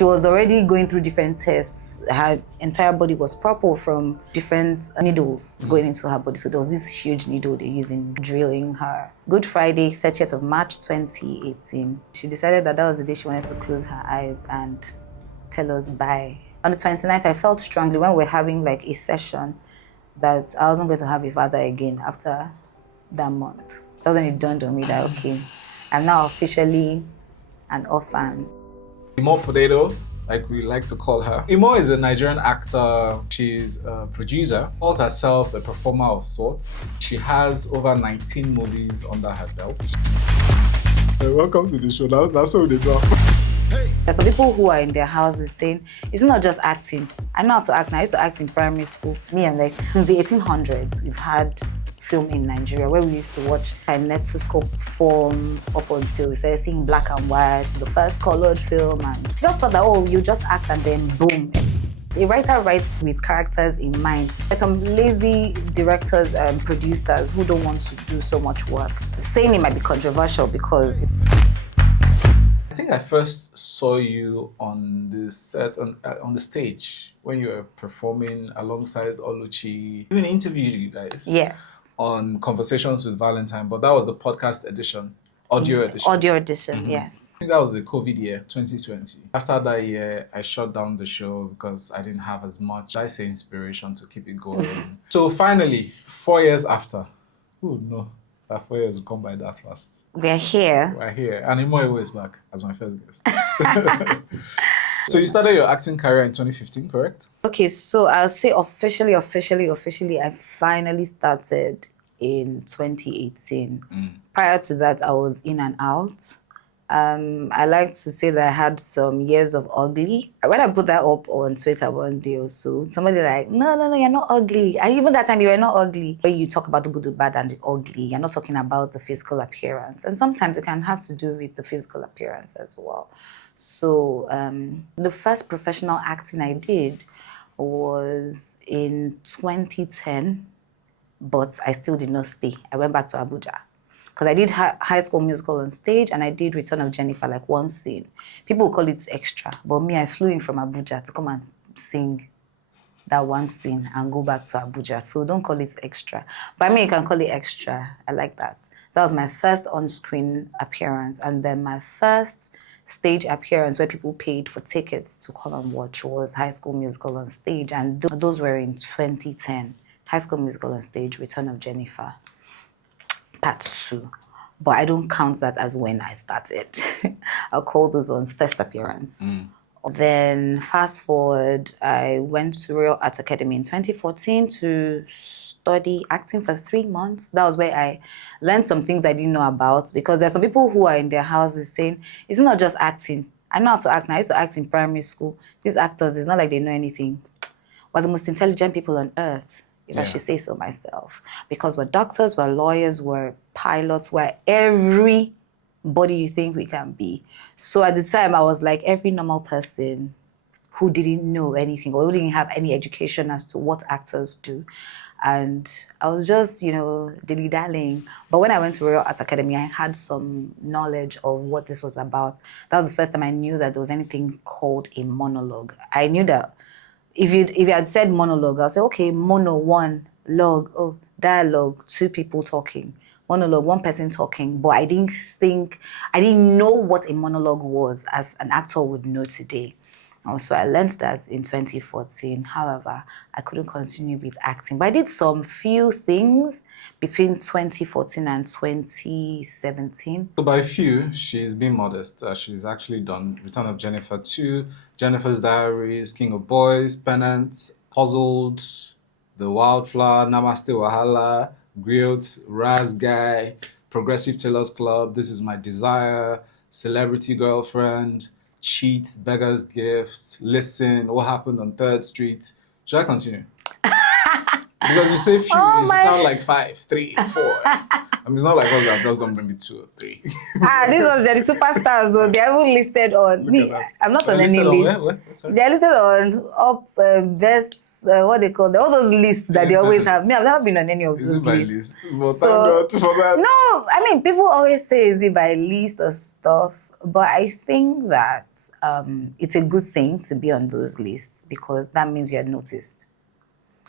She was already going through different tests. Her entire body was purple from different needles going into her body. So there was this huge needle they used in drilling her. Good Friday, 30th of March 2018, she decided that was the day she wanted to close her eyes and tell us bye. On the 29th, I felt strongly when we were having like a session that I wasn't going to have a father again after that month. That's when it dawned on me that, okay, I'm now officially an orphan. Imoh Eboh, like we like to call her. Imoh is a Nigerian actor. She's a producer, calls herself a performer of sorts. She has over 19 movies under her belt. Welcome to the show. That's how they drop. There's some people who are in their houses saying, it's not just acting. I know how to act now. I used to act in primary school. Me, I'm like, since the 1800s, we've had film in Nigeria where we used to watch kinetoscope form up until we started seeing black and white, the first colored film, and just thought that, oh, you just act and then boom. A writer writes with characters in mind. There's some lazy directors and producers who don't want to do so much work. Saying it might be controversial because I think I first saw you on the set, on the stage, when you were performing alongside Oluchi. You interviewed you guys. yes, On Conversations with Valentine, but that was the podcast edition, audio edition. audio edition, yes. I think that was the COVID year, 2020. After that year, I shut down the show because I didn't have as much, I say, inspiration to keep it going. So finally, 4 years after, oh no, that 4 years will come by that fast. We're here. We're here, and Imoh Eboh is back as my first guest. So you started your acting career in 2015, correct? Okay, so I'll say officially, I finally started in 2018. Prior to that, I was in and out. I like to say that I had some years of ugly. When I put that up on Twitter one day or so, somebody like, no, you're not ugly. And even that time, you were not ugly. When you talk about the good, the bad, and the ugly, you're not talking about the physical appearance. And sometimes it can have to do with the physical appearance as well. So the first professional acting I did was in 2010, but I still did not stay. I went back to Abuja because I did High School Musical on stage and I did Return of Jennifer, like one scene. People will call it extra, but me, I flew in from Abuja to come and sing that one scene and go back to Abuja. So don't call it extra. But I mean, you can call it extra. I like that. That was my first on-screen appearance. And then my first stage appearance where people paid for tickets to come and watch was High School Musical on stage. And those were in 2010. High School Musical on stage, Return of Jennifer, Part 2. But I don't count that as when I started. I'll call those ones first appearance. Then fast forward, I went to Royal Art Academy in 2014 to study acting for 3 months. That was where I learned some things I didn't know about, because there's some people who are in their houses saying, it's not just acting. I know how to act now. I used to act in primary school. These actors, it's not like they know anything. We're the most intelligent people on earth, if I should say so myself. Because we're doctors, we're lawyers, we're pilots, we're everybody you think we can be. So at the time, I was like every normal person who didn't know anything or who didn't have any education as to what actors do. And I was just, dilly-dallying. But when I went to Royal Art Academy, I had some knowledge of what this was about. That was the first time I knew that there was anything called a monologue. I knew that if you had said monologue, I'll say, okay, mono, one, log, oh, dialogue, two people talking. Monologue, one person talking. But I didn't know what a monologue was as an actor would know today. So I learned that in 2014. However, I couldn't continue with acting. But I did some few things between 2014 and 2017. So by few, she's been modest. She's actually done Return of Jennifer 2, Jennifer's Diaries, King of Boys, Penance, Puzzled, The Wildflower, Namaste Wahala, Grilled, Raz Guy, Progressive Tailors Club, This Is My Desire, Celebrity Girlfriend, Cheat, Beggar's Gifts, Listen, What Happened on 3rd Street. Should I continue? Because you say few, you sound like 5, 3, 4. I mean, it's not like us that have just done maybe 2 or 3. These ones, they're the superstars, so they're even listed on me. I'm not on any list. They're listed on best, what they call them, all those lists that they always have. Me, I've never been on any of those lists. But thank God for that. No, I mean, people always say, is it by list or stuff? But I think that it's a good thing to be on those lists because that means you're noticed.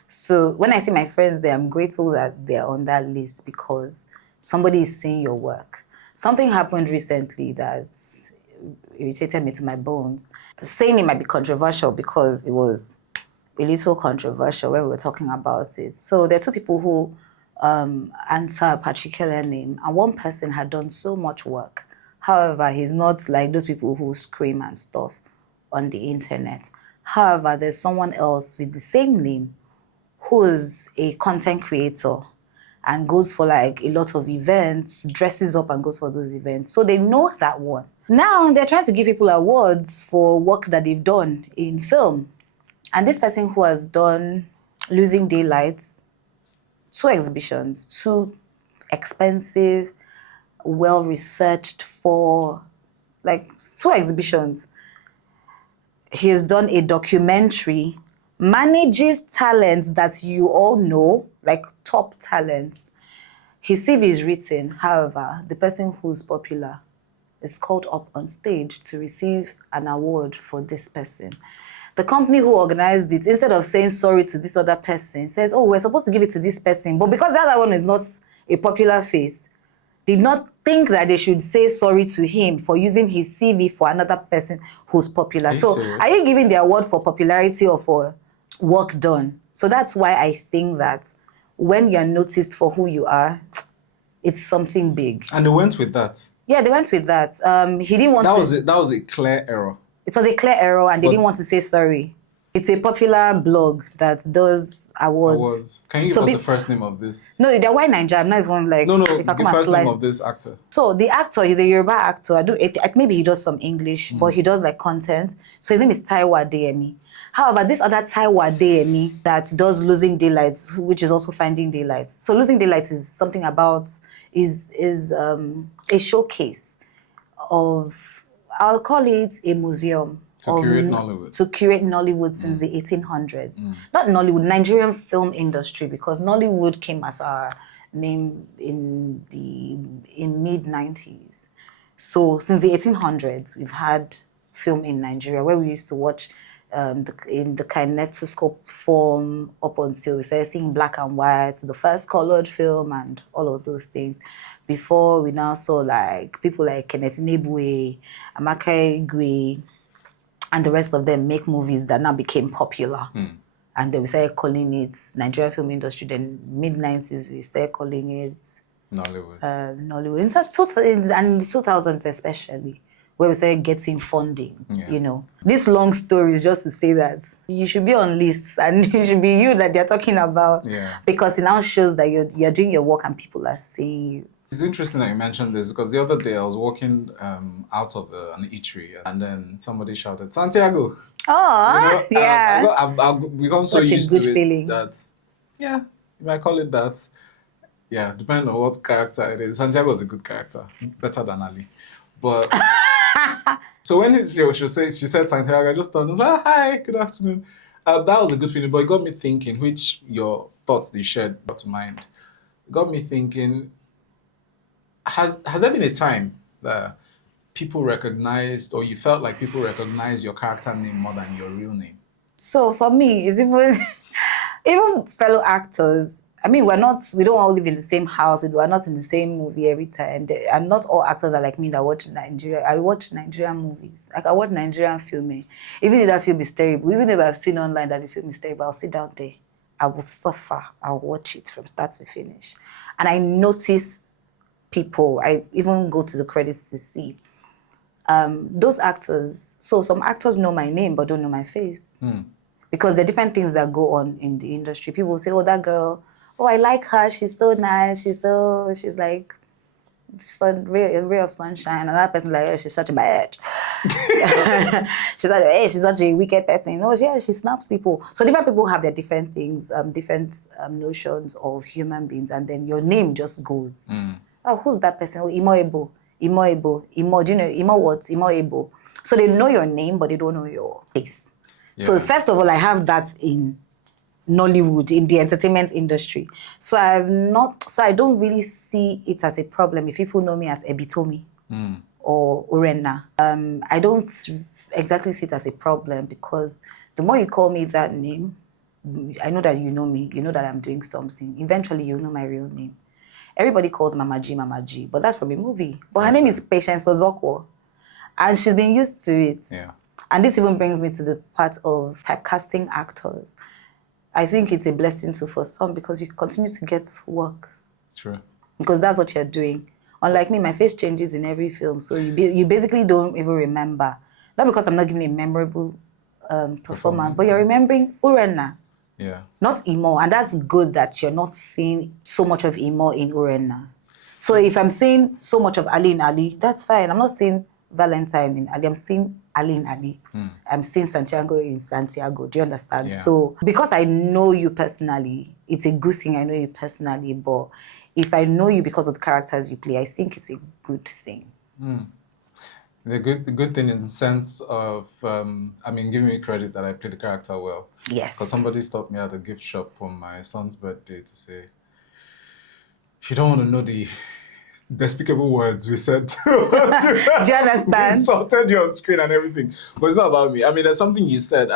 So when I see my friends there, I'm grateful that they're on that list because somebody is seeing your work. Something happened recently that irritated me to my bones. Saying it might be controversial because it was a little controversial when we were talking about it. So there are two people who answer a particular name, and one person had done so much work. However, he's not like those people who scream and stuff on the internet. However, there's someone else with the same name who's a content creator and goes for like a lot of events, dresses up and goes for those events. So they know that one. Now they're trying to give people awards for work that they've done in film. And this person who has done Losing Daylight, 2 exhibitions, 2 expensive, well-researched for like 2 exhibitions. He has done a documentary, manages talents that you all know, like top talents. His CV is written, however, the person who's popular is called up on stage to receive an award for this person. The company who organized it, instead of saying sorry to this other person, says, oh, we're supposed to give it to this person. But because the other one is not a popular face, did not think that they should say sorry to him for using his CV for another person who's popular. So serious? are you giving the award for popularity or for work done? So that's why I think that when you're noticed for who you are, it's something big. And they went with that. Yeah, they went with that. He didn't want to... That was a clear error. It was a clear error and they didn't want to say sorry. It's a popular blog that does awards. Can you give us the first name of this? No, they're white Nigeria. I'm not even like... No, the first name of this actor. So the actor, he's a Yoruba actor. Maybe he does some English, but he does like content. So his name is Taiwo Adeyemi. However, this other Taiwo Adeyemi that does Losing Daylight, which is also Finding Daylight. So Losing Daylight is something about, is a showcase of, I'll call it a museum. To curate Nollywood. To curate Nollywood since the 1800s. Not Nollywood, Nigerian film industry, because Nollywood came as our name in mid-90s. So since the 1800s, we've had film in Nigeria where we used to watch in the kinetoscope form up until we started seeing black and white, the first colored film and all of those things. Before we now saw like people like Kenneth Imoh, Amaka Igwe, and the rest of them make movies that now became popular. And then we started calling it Nigerian film industry. Then mid-90s, we started calling it Nollywood. Nollywood. In fact, and in the 2000s especially, where we started getting funding, you know. This long story is just to say that you should be on lists and it should be you that they're talking about. Because it now shows that you're doing your work and people are seeing you. It's interesting that you mentioned this because the other day I was walking out of an eatery and then somebody shouted, Santiago! Oh, yeah. I've become so used to it feeling. that, you might call it that. Yeah, depending on what character it is. Santiago is a good character, better than Ali. But, so when she said Santiago, I just thought, like, hi, good afternoon. That was a good feeling, but it got me thinking, which your thoughts you shared brought to mind. It got me thinking, has there been a time that people recognized or you felt like people recognized your character name more than your real name? So for me, it's even fellow actors. I mean, we don't all live in the same house. We're not in the same movie every time. And not all actors are like me that watch Nigeria. I watch Nigerian movies. Like I watch Nigerian filming. Even if that film is terrible, even if I've seen online that the film is terrible, I'll sit down there. I will suffer. I'll watch it from start to finish. And I notice people. I even go to the credits to see those actors. So some actors know my name but don't know my face because there are different things that go on in the industry. People say, "Oh, that girl. Oh, I like her. She's so nice. She's like a ray of sunshine." Another person like, "Oh, she's such a bad. she's such a wicked person." Oh, yeah, she snaps people. So different people have their different things, different notions of human beings, and then your name just goes. Oh, who's that person? Oh, Imoh Eboh. Imoh Eboh. Imoh, do you know Imoh what? Imoh Eboh. So they know your name, but they don't know your face. Yeah. So first of all, I have that in Nollywood, in the entertainment industry. So I don't really see it as a problem if people know me as Ebitomi or Urena. I don't exactly see it as a problem because the more you call me that name, I know that you know me, you know that I'm doing something. Eventually, you know my real name. Everybody calls Mama G, but that's from a movie. But her name is Patience Ozokwo, and she's been used to it. Yeah. And this even brings me to the part of typecasting actors. I think it's a blessing too for some because you continue to get work. True. Because that's what you're doing. Unlike me, my face changes in every film, so you basically don't even remember. Not because I'm not giving a memorable performance, but you're remembering Urena. Yeah. Not Imoh, and that's good that you're not seeing so much of Imoh in Urena. So if I'm seeing so much of Ali in Ali, that's fine. I'm not seeing Valentine in Ali. I'm seeing Ali in Ali. I'm seeing Santiago in Santiago. Do you understand? Yeah. So because I know you personally, it's a good thing I know you personally. But if I know you because of the characters you play, I think it's a good thing. The good thing in the sense of, giving me credit that I played the character well. Yes. Because somebody stopped me at a gift shop on my son's birthday to say, you don't want to know the despicable words we said. Do you understand? We insulted you on screen and everything. But it's not about me. I mean, there's something you said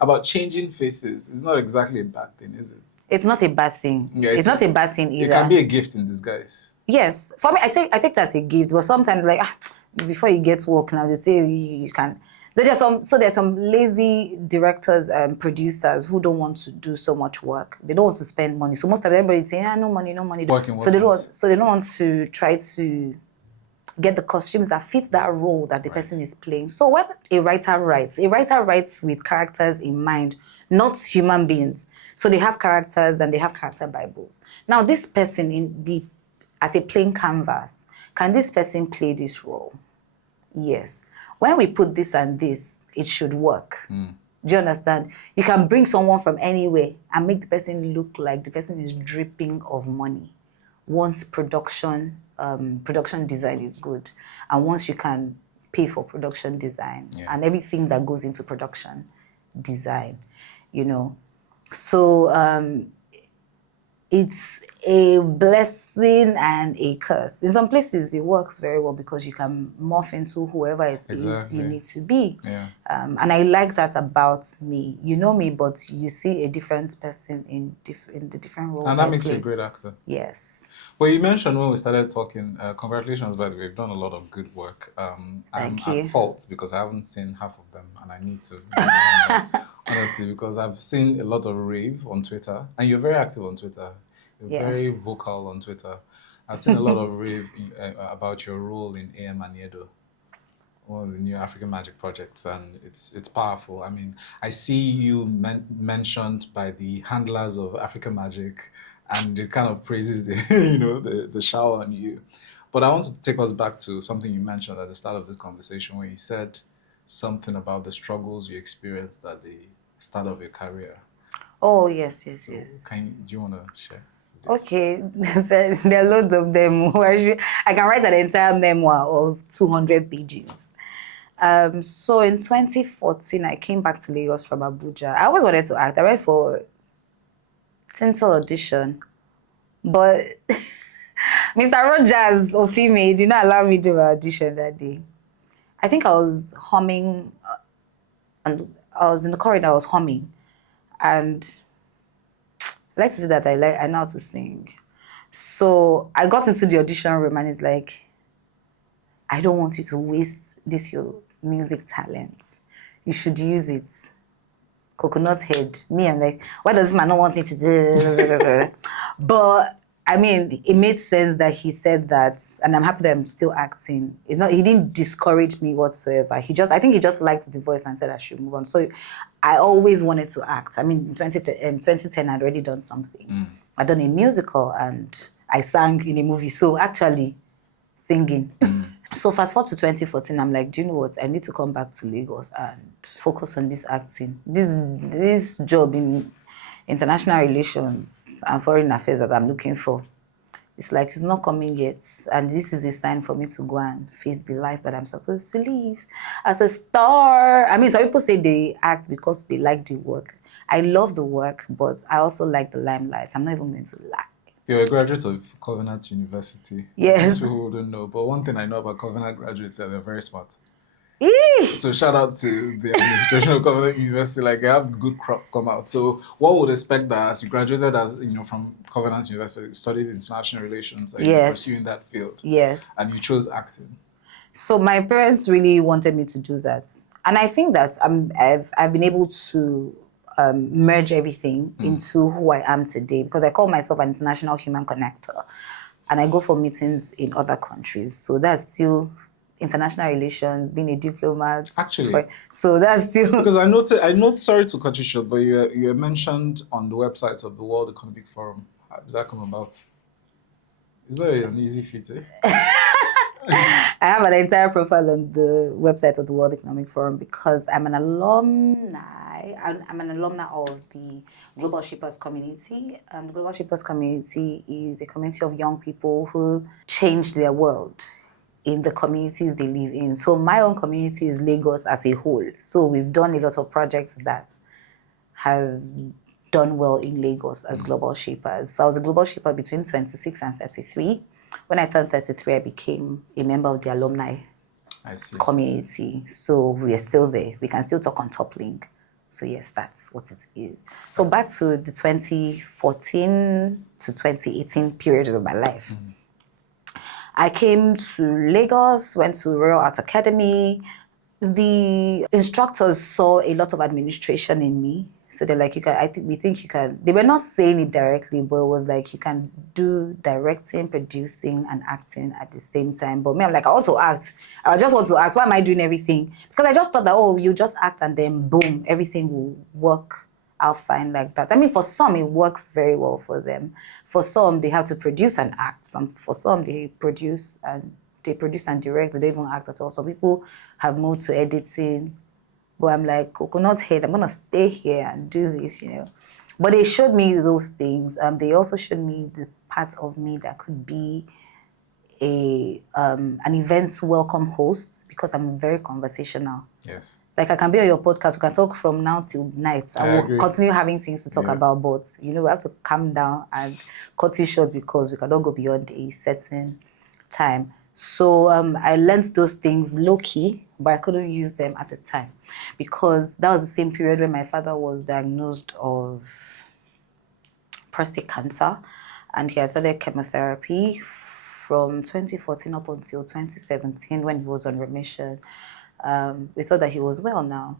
about changing faces. It's not exactly a bad thing, is it? It's not a bad thing. Yeah, it's not a bad thing either. It can be a gift in disguise. Yes. For me, I take it as a gift. But sometimes, like, before you get work now, they say you can. There's some lazy directors and producers who don't want to do so much work. They don't want to spend money. So most of everybody's saying, no money. So they don't want to try to get the costumes that fit that role that the person is playing. So when a writer writes with characters in mind, not human beings. So they have characters and they have character bibles. Now this person as a plain canvas, can this person play this role? Yes. When we put this and this, it should work. Do you understand? You can bring someone from anywhere and make the person look like the person is dripping of money. Once production design is good, and once you can pay for production design and everything that goes into production design, So it's a blessing and a curse. In some places, it works very well because you can morph into whoever it is you need to be. Yeah. And I like that about me. You know me, but you see a different person in the different roles. And that makes you a great actor. Yes. Well, you mentioned when we started talking, congratulations, by the way, you've done a lot of good work. Thank I'm you. at fault because I haven't seen half of them and I need to. Honestly, because I've seen a lot of rave on Twitter, and you're very active on Twitter. You're very vocal on Twitter. I've seen a lot of rave about your role in Imoh Eboh, one of the new African Magic projects, and it's powerful. I mean, I see you mentioned by the handlers of African Magic, and it kind of praises the shower on you. But I want to take us back to something you mentioned at the start of this conversation, where you said something about the struggles you experienced at the start of your career. Oh, yes. Do you want to share? Okay, there are loads of them. I can write an entire memoir of 200 pages. So in 2014, I came back to Lagos from Abuja. I always wanted to act. I went for tinsel audition, but Mr. Rogers Ofime did not allow me to do my audition that day. I think I was humming, and I was in the corridor, I was humming, and I like to say that I know how to sing. So I got into the audition room and it's like, I don't want you to waste your music talent. You should use it. Coconut head. Me, I'm like, why does this man not want me to do? But I mean, it made sense that he said that, and I'm happy that I'm still acting. He didn't discourage me whatsoever. I think he just liked the voice and said I should move on. So I always wanted to act. I mean, in 2010, I'd already done something. I'd done a musical and I sang in a movie. So actually, singing. So fast forward to 2014, I'm like, do you know what? I need to come back to Lagos and focus on this acting. This job in international relations and foreign affairs that I'm looking for, it's like it's not coming yet. And this is a sign for me to go and face the life that I'm supposed to live as a star. I mean, some people say they act because they like the work. I love the work, but I also like the limelight. I'm not even going to lie. You're a graduate of Covenant University. Yes. Most people wouldn't know, but one thing I know about Covenant graduates is they're very smart. Eee! So shout out to the administration of Covenant University. Like, they have good crop come out. So one would expect that as you graduated from Covenant University, you studied international relations, and you're Yes. pursuing that field, Yes. and you chose acting. So my parents really wanted me to do that, and I think that I've been able to merge everything into who I am today, because I call myself an international human connector, and I go for meetings in other countries. So that's still international relations, being a diplomat. Actually. So that's still Because I noted, sorry to cut you short, but you mentioned on the website of the World Economic Forum. How did that come about? Is that an easy feat, eh? I have an entire profile on the website of the World Economic Forum because I'm an alumni. I'm an alumna of the Global Shippers community. The Global Shippers community is a community of young people who changed their world in the communities they live in. So my own community is Lagos as a whole. So we've done a lot of projects that have done well in Lagos as global shapers. So I was a global shaper between 26 and 33. When I turned 33, I became a member of the alumni community. So we are still there. We can still talk on Top Link. So yes, that's what it is. So back to the 2014 to 2018 period of my life. I came to Lagos, went to Royal Art Academy. The instructors saw a lot of administration in me. So they're like, we think you can. They were not saying it directly, but it was like, you can do directing, producing, and acting at the same time. But me, I'm like, I want to act. I just want to act. Why am I doing everything? Because I just thought that, oh, you just act and then boom, everything will work out fine like that. I mean, for some, it works very well for them. For some, they have to produce and act. For some, they produce and direct. They don't even act at all. So people have moved to editing. But I'm like, coconut head, I'm going to stay here and do this, But they showed me those things. They also showed me the part of me that could be an event welcome host, because I'm very conversational. Yes. Like, I can be on your podcast. We can talk from now till night. I will continue having things to talk about. But, we have to calm down and cut it short because we cannot go beyond a certain time. So I learned those things low-key, but I couldn't use them at the time because that was the same period when my father was diagnosed of prostate cancer, and he had started chemotherapy from 2014 up until 2017 when he was on remission. We thought that he was well now,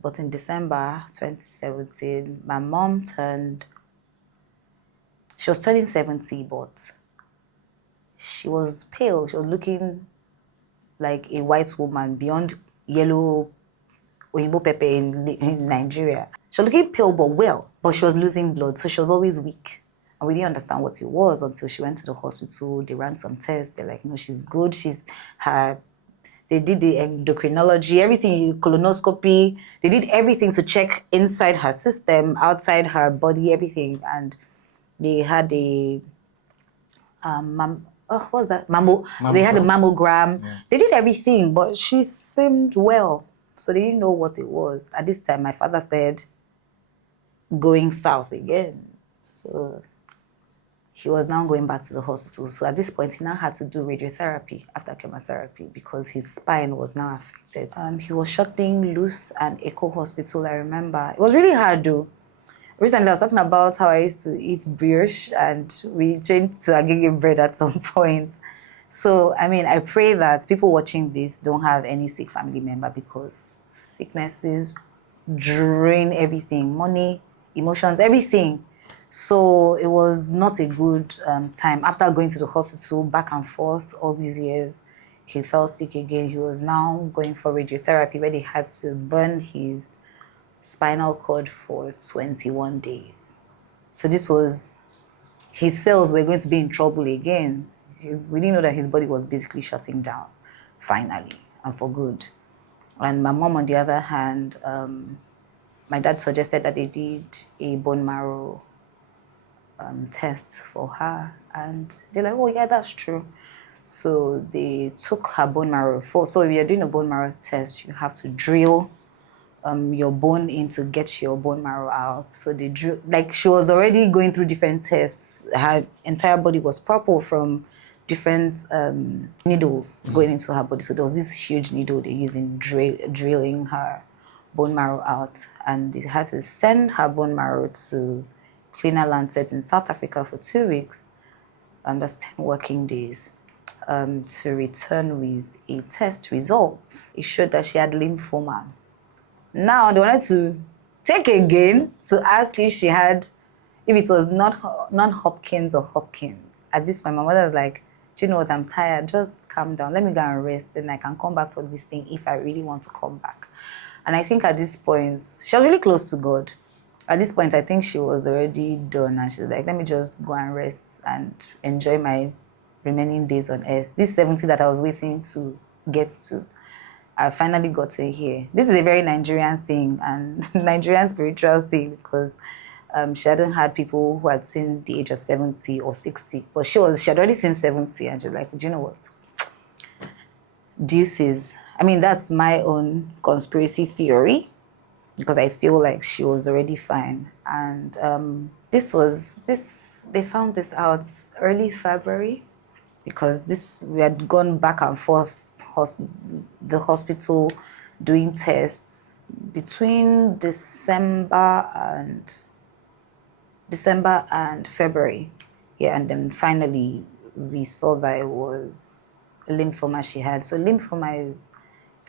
but in December 2017, my mom she was turning 70, but she was pale. She was looking like a white woman beyond yellow Oyinbo pepper in Nigeria. She was looking pale but well, but she was losing blood, so she was always weak. And we didn't understand what it was until she went to the hospital. They ran some tests. They're like, no, she's good. They did the endocrinology, everything, colonoscopy. They did everything to check inside her system, outside her body, everything. And they had a what was that? They had a mammogram. Yeah. They did everything, but she seemed well. So they didn't know what it was. At this time, my father said, going south again. So he was now going back to the hospital. So at this point, he now had to do radiotherapy after chemotherapy because his spine was now affected. He was shutting Luth and Echo Hospital, I remember. It was really hard though. Recently, I was talking about how I used to eat brioche and we changed to agege bread at some point. So, I mean, I pray that people watching this don't have any sick family member because sicknesses drain everything, money, emotions, everything. So it was not a good time. After going to the hospital back and forth all these years, he fell sick again. He was now going for radiotherapy where they had to burn his spinal cord for 21 days. So this was, his cells were going to be in trouble again. We didn't know that his body was basically shutting down, finally, and for good. And my mom, on the other hand, my dad suggested that they did a bone marrow test for her. And they're like, oh yeah, that's true. So they took her bone marrow. So if you're doing a bone marrow test, you have to drill your bone in to get your bone marrow out. So they drew, like she was already going through different tests. Her entire body was purple from different needles going into her body. So there was this huge needle they used in drilling her bone marrow out. And they had to send her bone marrow to Cleaner Lancet in South Africa for 2 weeks. That's 10 working days. To return with a test result. It showed that she had lymphoma. Now they wanted to take again to ask if it was not non-Hopkins or Hopkins. At this point, my mother was like, do you know what, I'm tired, just calm down, let me go and rest, and I can come back for this thing if I really want to come back. And I think at this point, she was really close to God. At this point, I think she was already done, and she's like, let me just go and rest and enjoy my remaining days on earth. This 70 that I was waiting to get to, I finally got to hear. This is a very Nigerian thing and Nigerian spiritual thing, because she hadn't had people who had seen the age of 70 or 60. But she had already seen 70, and she's like, do you know what? Deuces. I mean, that's my own conspiracy theory, because I feel like she was already fine. And they found this out early February, because we had gone back and forth the hospital doing tests between December and February. Yeah, and then finally we saw that it was lymphoma she had. So lymphoma is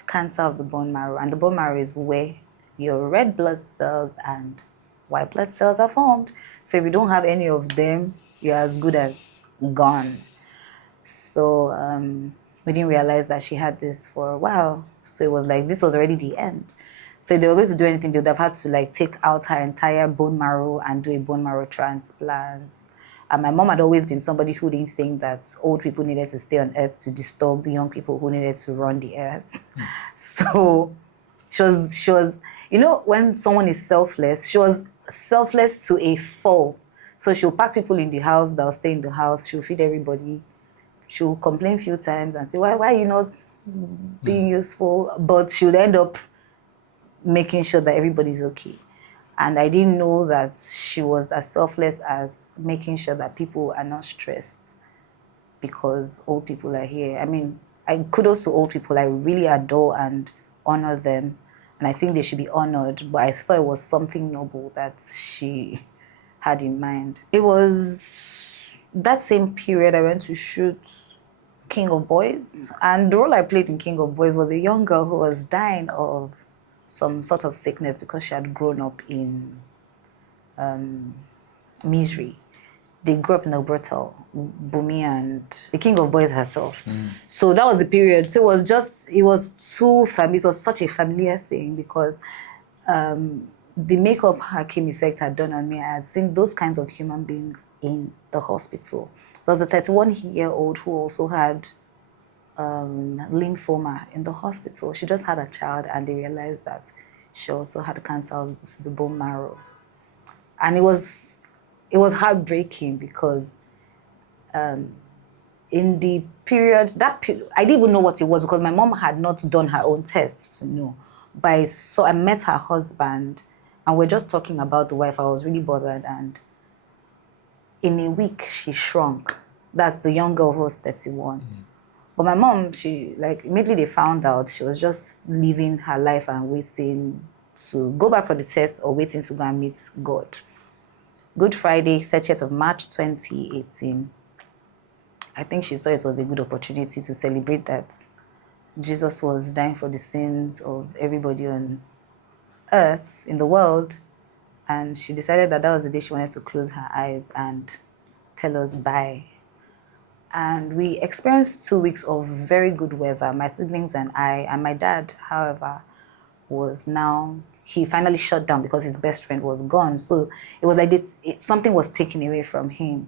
cancer of the bone marrow, and the bone marrow is where your red blood cells and white blood cells are formed. So if you don't have any of them, you're as good as gone. So we didn't realize that she had this for a while. So it was like, this was already the end. So if they were going to do anything, they would have had to like take out her entire bone marrow and do a bone marrow transplant. And my mom had always been somebody who didn't think that old people needed to stay on earth to disturb young people who needed to run the earth. So she was, when someone is selfless, she was selfless to a fault. So she'll pack people in the house, they'll stay in the house, she'll feed everybody. She'll complain a few times and say, why are you not being useful? But she'll end up making sure that everybody's okay. And I didn't know that she was as selfless as making sure that people are not stressed because old people are here. I mean, kudos to old people. I really adore and honor them. And I think they should be honored. But I thought it was something noble that she had in mind. It was that same period I went to shoot King of Boys. And the role I played in King of Boys was a young girl who was dying of some sort of sickness because she had grown up in misery. They grew up in a brothel, Bumi and the King of Boys herself. So that was the period. So it was too familiar. It was such a familiar thing because the makeup Hakim effect had done on me. I had seen those kinds of human beings in the hospital. There was a 31-year-old who also had lymphoma in the hospital. She just had a child and they realized that she also had cancer of the bone marrow. And it was heartbreaking because in the period, I didn't even know what it was because my mom had not done her own tests to know. But I met her husband and we're just talking about the wife. I was really bothered, and in a week she shrunk. That's the young girl who was 31. But my mom, immediately they found out, she was just living her life and waiting to go back for the test or waiting to go and meet God. Good Friday, 30th of March, 2018. I think she saw it was a good opportunity to celebrate that Jesus was dying for the sins of everybody on earth, in the world. And she decided that was the day she wanted to close her eyes and tell us bye. And we experienced 2 weeks of very good weather, my siblings and I. And my dad, however, he finally shut down because his best friend was gone. So it was like something was taken away from him.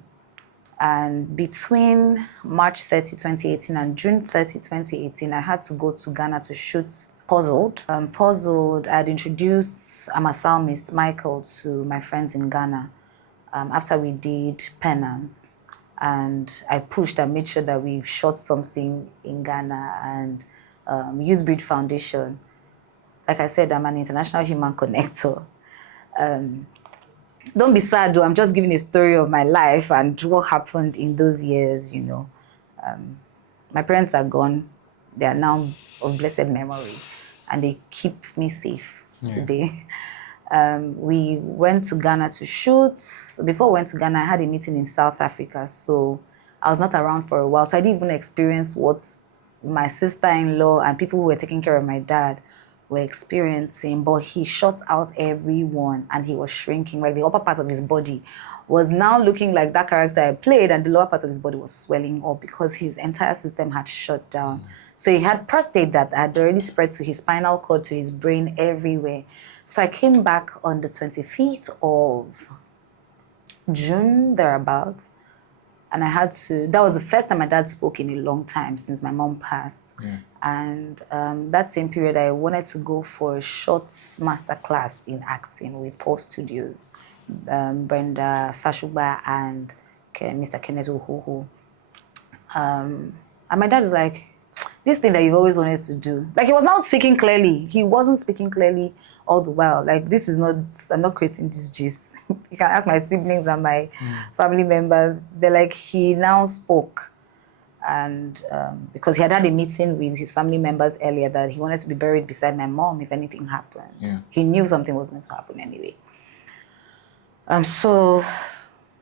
And between March 30, 2018 and June 30, 2018, I had to go to Ghana to shoot Puzzled. Puzzled, I had introduced Amasalmist Michael to my friends in Ghana after we did Penance. And I pushed and made sure that we shot something in Ghana, and Youth Breed Foundation like I said, I'm an international human connector. Don't be sad though, I'm just giving a story of my life and what happened in those years, you know. My parents are gone. They are now of blessed memory and they keep me safe today. We went to Ghana to shoot. Before we went to Ghana, I had a meeting in South Africa, so I was not around for a while. So I didn't even experience what my sister-in-law and people who were taking care of my dad were experiencing. But he shut out everyone and he was shrinking. Like the upper part of his body was now looking like that character I played, and the lower part of his body was swelling up because his entire system had shut down. So he had prostate that had already spread to his spinal cord, to his brain, everywhere. So I came back on the 25th of June, thereabout, and I had to, that was the first time my dad spoke in a long time since my mom passed. And that same period, I wanted to go for a short masterclass in acting with Paul Studios, Brenda Fashuba and Mr. Kenneth Uhuhu. And my dad is like, this thing that you've always wanted to do. Like, he was not speaking clearly. He wasn't speaking clearly all the while. Like, this is not, I'm not creating this gist. You can ask my siblings and my family members. They're like, he now spoke. And because he had a meeting with his family members earlier that he wanted to be buried beside my mom if anything happened. He knew something was going to happen anyway. So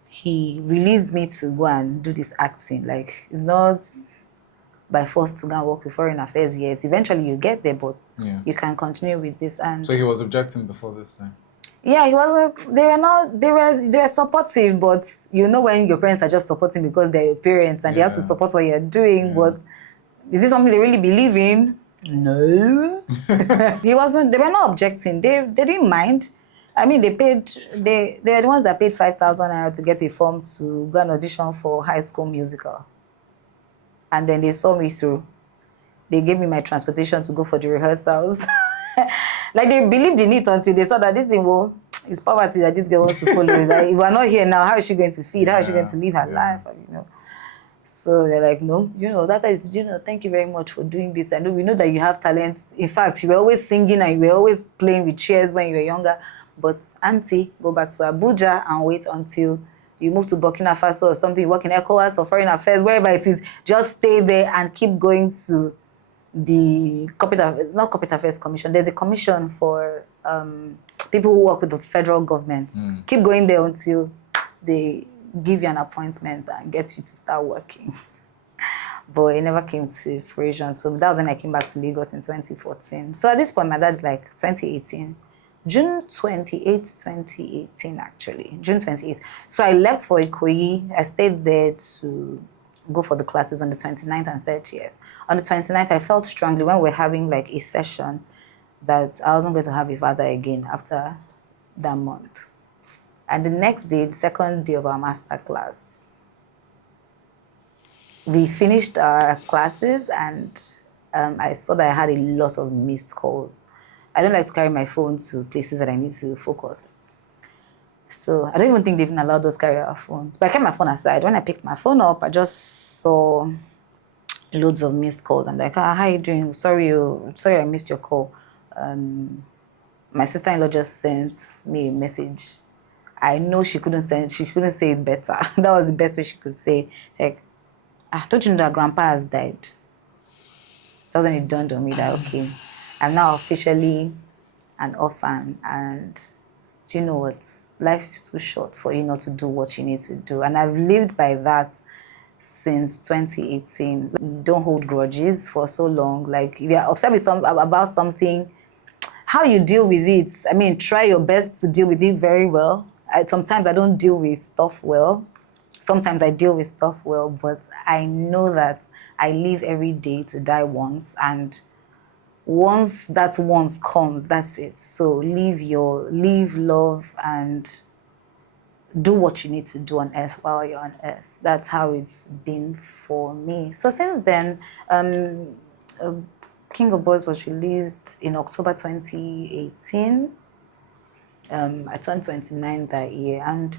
he released me to go and do this acting. Like, it's not by force to go and work with foreign affairs yet. Eventually you get there, but you can continue with this. And so he was objecting before this time? Yeah, he wasn't, they were supportive, but you know when your parents are just supporting because they're your parents and they have to support what you're doing, but is this something they really believe in? No. They were not objecting. They didn't mind. I mean, they are the ones that paid 5,000 naira to get a form to go and audition for High School Musical. And then they saw me through. They gave me my transportation to go for the rehearsals. Like, they believed in it until they saw that this thing, well, it's poverty that this girl wants to follow. Like, if we're not here now, how is she going to feed? How is she going to live her life? You know. So they're like, no, that is, thank you very much for doing this. I know we know that you have talent. In fact, you were always singing and you were always playing with chairs when you were younger. But auntie, go back to Abuja and wait until you move to Burkina Faso or something, you work in ECOWAS or Foreign Affairs, wherever it is, just stay there and keep going to the not Corporate Affairs Commission. There's a commission for people who work with the federal government. Keep going there until they give you an appointment and get you to start working. But it never came to fruition. So that was when I came back to Lagos in 2014. So at this point, my dad's like 2018. June 28th, 2018, actually. June 28th. So I left for Ikoyi. I stayed there to go for the classes on the 29th and 30th. On the 29th, I felt strongly when we were having like a session that I wasn't going to have a father again after that month. And the next day, the second day of our master class, we finished our classes and I saw that I had a lot of missed calls. I don't like to carry my phone to places that I need to focus. So I don't even think they even allowed us to carry our phones. But I kept my phone aside. When I picked my phone up, I just saw loads of missed calls. I'm like, how are you doing? Sorry I missed your call. My sister-in-law just sent me a message. I know she couldn't say it better. That was the best way she could say. Like, don't you know that grandpa has died? That was when it dawned on me that, okay, I'm now officially an orphan, and do you know what? Life is too short for you not to do what you need to do. And I've lived by that since 2018. Don't hold grudges for so long. Like, if you're upset with about something, how you deal with it, I mean, try your best to deal with it very well. Sometimes I don't deal with stuff well. Sometimes I deal with stuff well, but I know that I live every day to die once, and once that once comes, that's it. So live, love, and do what you need to do on earth while you're on earth. That's how it's been for me. So since then, King of Boys was released in October 2018. I turned 29 that year, and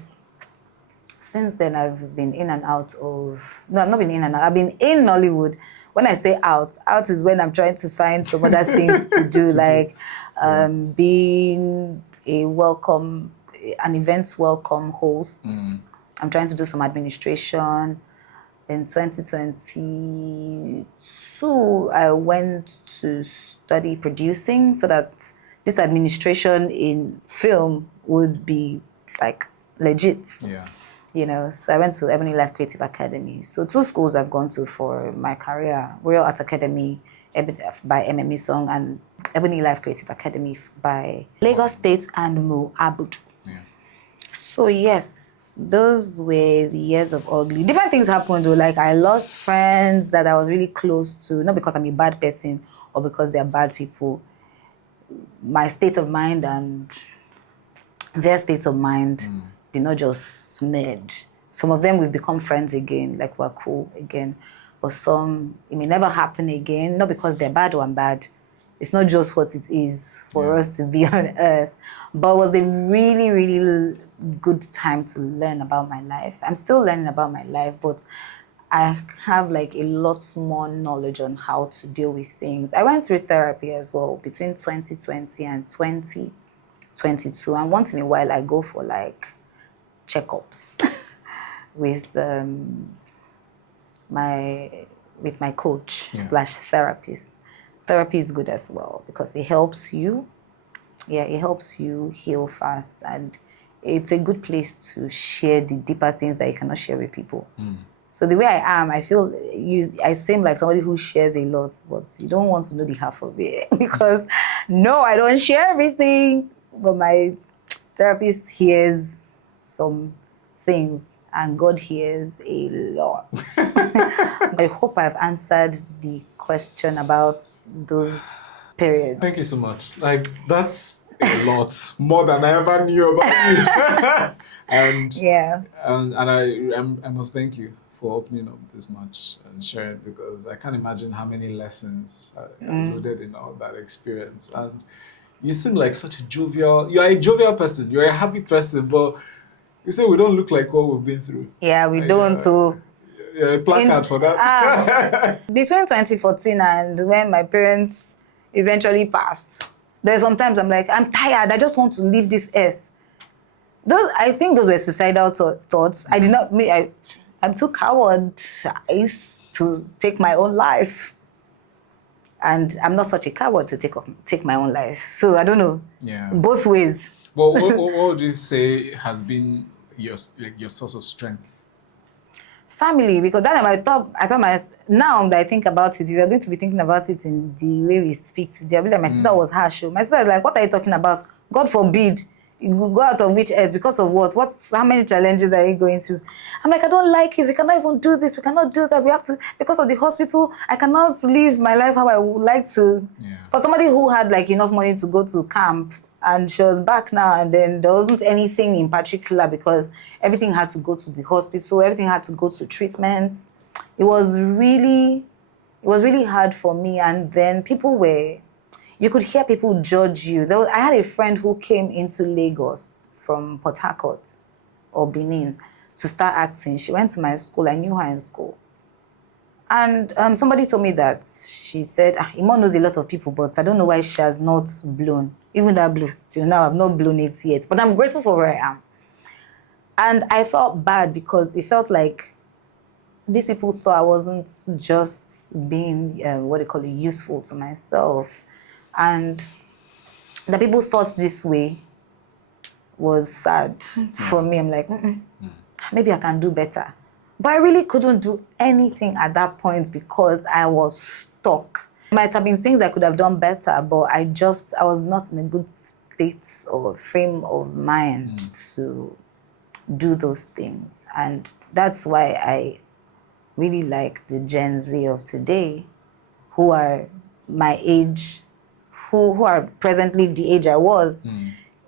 since then I've been in and out of... No, I've not been in and out. I've been in Nollywood. When I say out is when I'm trying to find some other things to do. being an events welcome host. I'm trying to do some administration. In 2022, I went to study producing so that this administration in film would be like legit. Yeah. You know, so I went to Ebony Life Creative Academy. So 2 schools I've gone to for my career: Royal Art Academy by MMA Song and Ebony Life Creative Academy by Lagos State and Imoh Eboh. Yeah. So yes, those were the years of ugly. Different things happened though. Like I lost friends that I was really close to, not because I'm a bad person or because they're bad people. My state of mind and their state of mind did not just merge. Some of them we've become friends again, like we're cool again. But some, it may never happen again, not because they're bad or I'm bad. It's not just what it is for us to be on earth. But it was a really, really good time to learn about my life. I'm still learning about my life, but I have like a lot more knowledge on how to deal with things. I went through therapy as well between 2020 and 2022. And once in a while, I go for like checkups with my coach / therapist. Therapy is good as well because it helps you. Yeah, it helps you heal fast, and it's a good place to share the deeper things that you cannot share with people. So the way I am, I feel I seem like somebody who shares a lot, but you don't want to know the half of it because no, I don't share everything. But my therapist hears some things and God hears a lot. I hope I've answered the question about those periods. Thank you so much. Like, that's a lot more than I ever knew about you. and I must thank you for opening up this much and sharing, because I can't imagine how many lessons are included in all that experience. And you seem like such a you're a jovial person, you're a happy person, but you say we don't look like what we've been through. Yeah, we don't. Yeah, a placard for that. Between 2014 and when my parents eventually passed, there's sometimes I'm like, I'm tired, I just want to leave this earth. I think those were suicidal thoughts. I did not, I'm too coward to take my own life. And I'm not such a coward to take my own life. So I don't know. Yeah. Both ways. Well, what would you say has been your source of strength? Family, because that time I thought now that I think about it, if you're going to be thinking about it in the way we speak today, I'll be like, my sister was harsh. My sister is like, what are you talking about? God forbid you go out of which earth because of what? How many challenges are you going through? I'm like, I don't like it. We cannot even do this. We cannot do that. We have to, because of the hospital, I cannot live my life how I would like to. Yeah. For somebody who had like enough money to go to camp, and she was back now, and then there wasn't anything in particular because everything had to go to the hospital, everything had to go to treatments. It was really hard for me. And then you could hear people judge you. I had a friend who came into Lagos from Port Harcourt or Benin to start acting. She went to my school. I knew her in school. And somebody told me that she said, Imoh knows a lot of people, but I don't know why she has not blown. Even that blew. Till now, I've not blown it yet. But I'm grateful for where I am. And I felt bad because it felt like these people thought I wasn't just being, useful to myself. And the people thought this way was sad for me. I'm like, maybe I can do better. But I really couldn't do anything at that point because I was stuck. Might have been things I could have done better, but I was not in a good state or frame of mind to do those things. And that's why I really like the Gen Z of today, who are my age, who are presently the age I was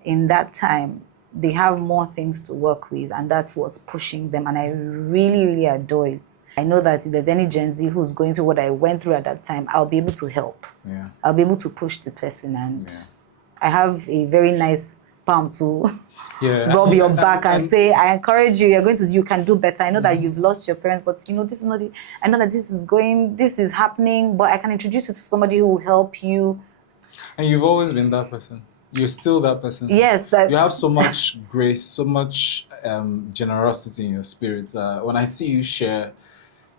in that time. They have more things to work with, and that's what's pushing them. And I really, really adore it. I know that if there's any Gen Z who's going through what I went through at that time, I'll be able to help. Yeah. I'll be able to push the person. And I have a very nice palm to rub your back and say, I encourage you, you can do better. I know that you've lost your parents, but this is not I know that this is happening, but I can introduce you to somebody who will help you And you've always been that person. You're still that person. Yes. You have so much grace, so much generosity in your spirit. When I see you share,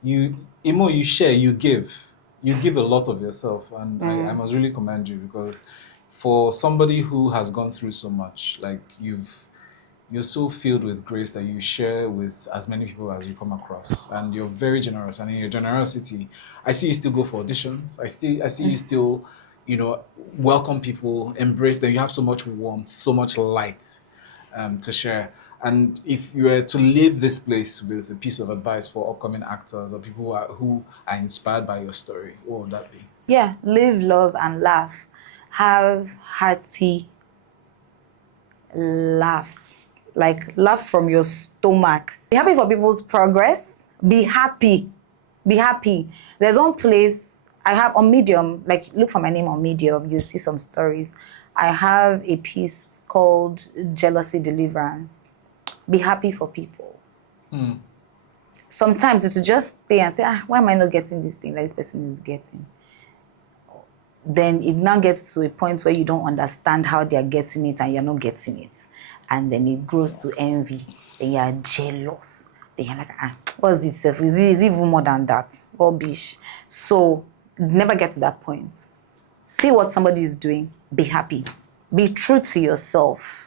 Imoh, you share, you give. You give a lot of yourself. And I must really commend you, because for somebody who has gone through so much, like you're so filled with grace that you share with as many people as you come across, and you're very generous. And in your generosity, I see you still go for auditions. I see you still, welcome people, embrace them. You have so much warmth, so much light to share. And if you were to leave this place with a piece of advice for upcoming actors or people who are inspired by your story, what would that be? Yeah, live, love, and laugh. Have hearty laughs. Like, laugh from your stomach. Be happy for people's progress. Be happy. Be happy. There's one place I have on Medium, like, look for my name on Medium, you'll see some stories. I have a piece called Jealousy Deliverance. Be happy for people. Sometimes it's to just stay and say, why am I not getting this thing that this person is getting? Then it now gets to a point where you don't understand how they're getting it and you're not getting it. And then it grows to envy. Then you're jealous. Then you're like, what's this? Is it even more than that? Rubbish. So never get to that point. See what somebody is doing. Be happy. Be true to yourself.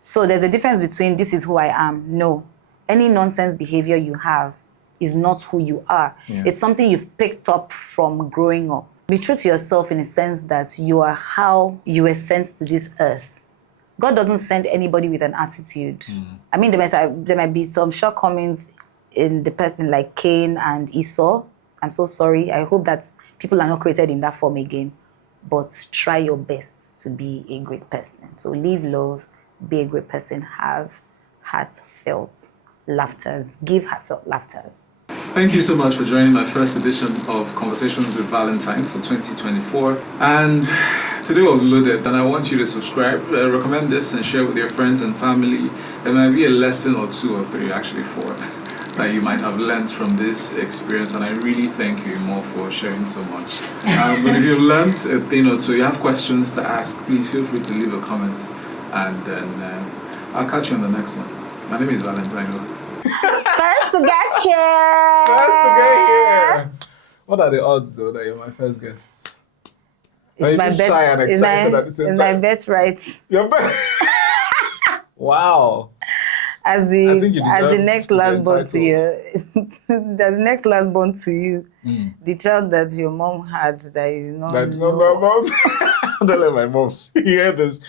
So there's a difference between this is who I am. No. Any nonsense behavior you have is not who you are. Yeah. It's something you've picked up from growing up. Be true to yourself in the sense that you are how you were sent to this earth. God doesn't send anybody with an attitude. I mean, there might be some shortcomings in the person like Cain and Esau. I'm so sorry. I hope that people are not created in that form again. But try your best to be a great person. So live love, be a great person, have heartfelt laughters, give heartfelt laughters. Thank you so much for joining my first edition of Conversations with Valentine for 2024. And today was loaded, and I want you to subscribe, recommend this, and share with your friends and family. There might be a lesson or 2 or 3, actually 4, that you might have learned from this experience. And I really thank you more for sharing so much. But if you've learned a thing or 2, you have questions to ask, please feel free to leave a comment. And then I'll catch you on the next one. My name is Valentine. First to get here. First to get here. What are the odds, though, that you're my first guest? It's my best. Shy and excited at the same time. My best right. Your best. Wow. As the next last born to you, the next last born to you, the child that your mom had that you know. That you don't know about. Don't let my mom hear this.